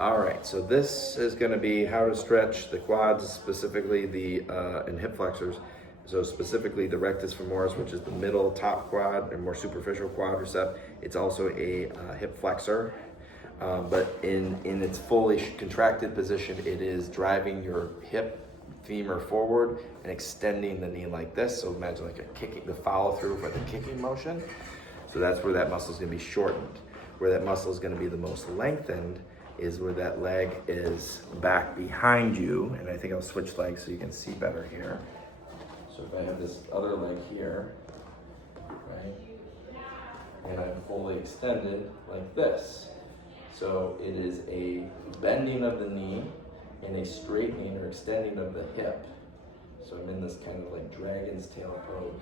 All right, so this is going to be how to stretch the quads, specifically the and hip flexors. So specifically the rectus femoris, which is the middle top quad and more superficial quadricep. It's also a hip flexor, but in its fully contracted position, it is driving your hip femur forward and extending the knee like this. So imagine like a kicking, the follow through for the kicking motion. So that's where that muscle is going to be shortened. Where that muscle is going to be the most lengthened is where that leg is back behind you. And I think I'll switch legs so you can see better here. So if I have this other leg here, right, and I'm fully extended like this. So it is a bending of the knee and a straightening or extending of the hip. So I'm in this kind of like dragon's tail pose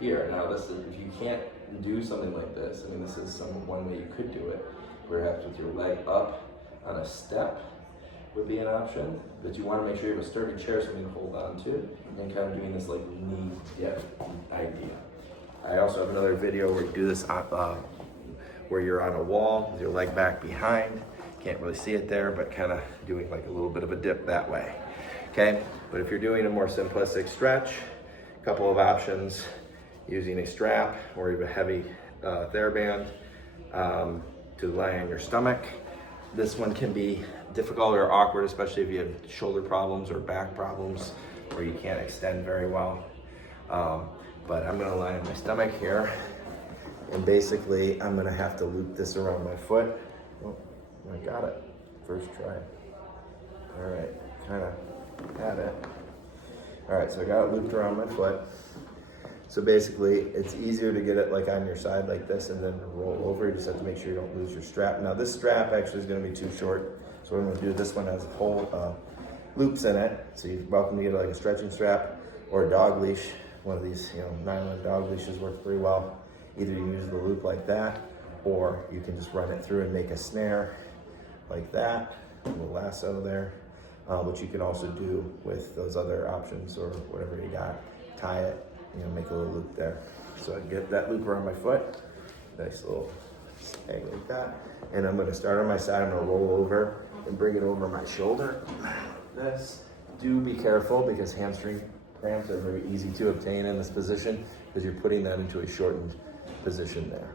here. Now this is, if you can't do something like this, I mean this is one way you could do it, perhaps with your leg up on a step would be an option, but you want to make sure you have a sturdy chair something to hold on to, and kind of doing this like knee dip idea. I also have another video where you do this where you're on a wall with your leg back behind. Can't really see it there, but kind of doing like a little bit of a dip that way. Okay, but if you're doing a more simplistic stretch, a couple of options: using a strap or even a heavy TheraBand to lie on your stomach. This one can be difficult or awkward, especially if you have shoulder problems or back problems where you can't extend very well. But I'm gonna lie on my stomach here, and basically I'm gonna have to loop this around my foot. Oh, I got it, first try. All right, kind of had it. All right, so I got it looped around my foot. So basically, it's easier to get it like on your side like this and then roll over. You just have to make sure you don't lose your strap. Now this strap actually is gonna be too short. So what I'm gonna do, this one has whole loops in it. So you're welcome to get like a stretching strap or a dog leash. One of these, nylon dog leashes works pretty well. Either you use the loop like that, or you can just run it through and make a snare like that, a little lasso there, which you can also do with those other options or whatever you got. Tie it, make a little loop there. So I get that loop around my foot, nice little snag like that. And I'm gonna start on my side, I'm gonna roll over and bring it over my shoulder. This, do be careful because hamstring cramps are very easy to obtain in this position because you're putting that into a shortened position there.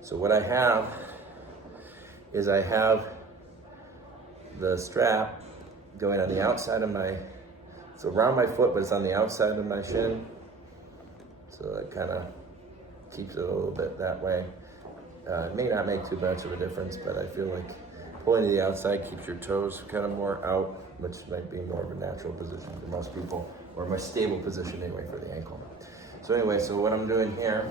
So what I have is I have the strap going on the outside of it's around my foot, but it's on the outside of my shin. So that kind of keeps it a little bit that way. It may not make too much of a difference, but I feel like pulling to the outside keeps your toes kind of more out, which might be more of a natural position for most people, or a more stable position anyway for the ankle. So anyway, so what I'm doing here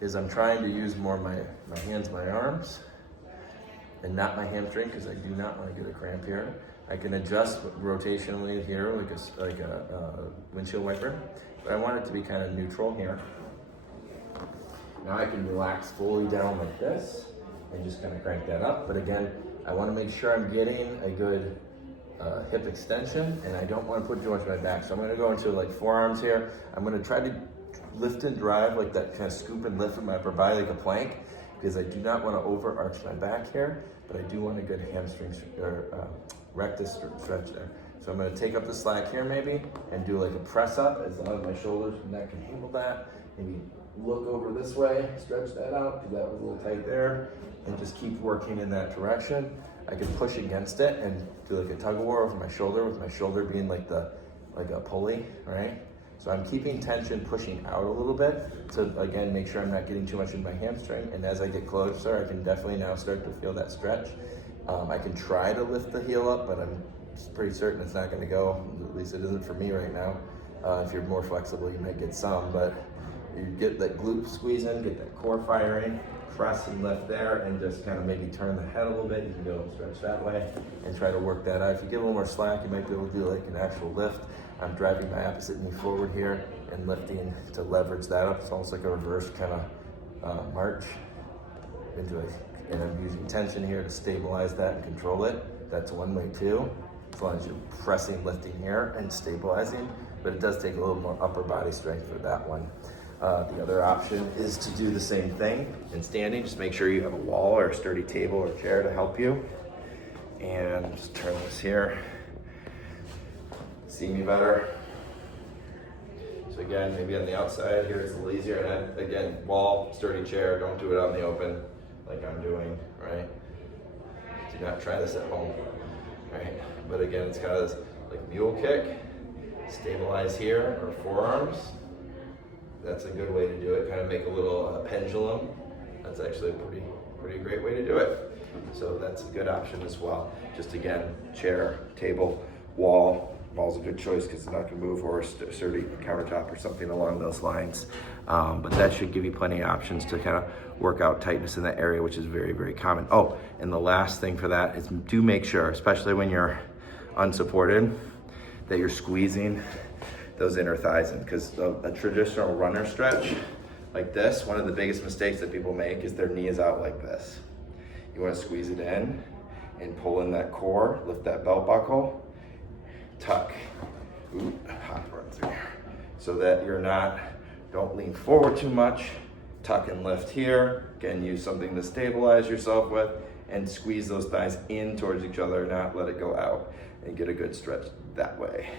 is I'm trying to use more my hands, my arms, and not my hamstring, because I do not want to get a cramp here. I can adjust rotationally here, like a windshield wiper, but I want it to be kind of neutral here. Now I can relax fully down like this and just kind of crank that up. But again, I want to make sure I'm getting a good hip extension, and I don't want to put too much on my back. So I'm going to go into like forearms here. I'm going to try to lift and drive like that, kind of scoop and lift with my upper body like a plank, because I do not want to overarch my back here, but I do want a good hamstring or rectus stretch there. So I'm going to take up the slack here maybe and do like a press up as long as my shoulders and neck can handle that. Maybe look over this way, stretch that out because that was a little tight there, and just keep working in that direction. I can push against it and do like a tug of war over my shoulder, with my shoulder being like a pulley, right? So I'm keeping tension, pushing out a little bit to, again, make sure I'm not getting too much in my hamstring. And as I get closer, I can definitely now start to feel that stretch. I can try to lift the heel up, but I'm pretty certain it's not going to go. At least it isn't for me right now. If you're more flexible, you might get some, but you get that glute squeeze in, get that core firing, press and lift there, and just kind of maybe turn the head a little bit. You can go stretch that way and try to work that out. If you get a little more slack, you might be able to do like an actual lift. I'm driving my opposite knee forward here and lifting to leverage that up. It's almost like a reverse kind of march into it. And I'm using tension here to stabilize that and control it. That's one way too, as long as you're pressing, lifting here and stabilizing, but it does take a little more upper body strength for that one. The other option is to do the same thing in standing. Just make sure you have a wall or a sturdy table or chair to help you. And just turn this here. See me better? So again, maybe on the outside here it's a little easier. And then, again, wall, sturdy chair, don't do it out in the open like I'm doing, right? Do not try this at home, right? But again, it's kind of this like mule kick, stabilize here, or forearms. That's a good way to do it. Kind of make a little pendulum. That's actually a pretty great way to do it. So that's a good option as well. Just again, chair, table, wall. Wall's a good choice because it's not going to move, or a sturdy countertop or something along those lines. But that should give you plenty of options to kind of work out tightness in that area, which is very common. Oh, and the last thing for that is do make sure, especially when you're unsupported, that you're squeezing those inner thighs in, because a traditional runner stretch like this, one of the biggest mistakes that people make is their knee is out like this. You want to squeeze it in and pull in that core, lift that belt buckle, tuck, ooh, hot run through here, so that you're not, don't lean forward too much, tuck and lift here. Again, use something to stabilize yourself with, and squeeze those thighs in towards each other, not let it go out, and get a good stretch that way.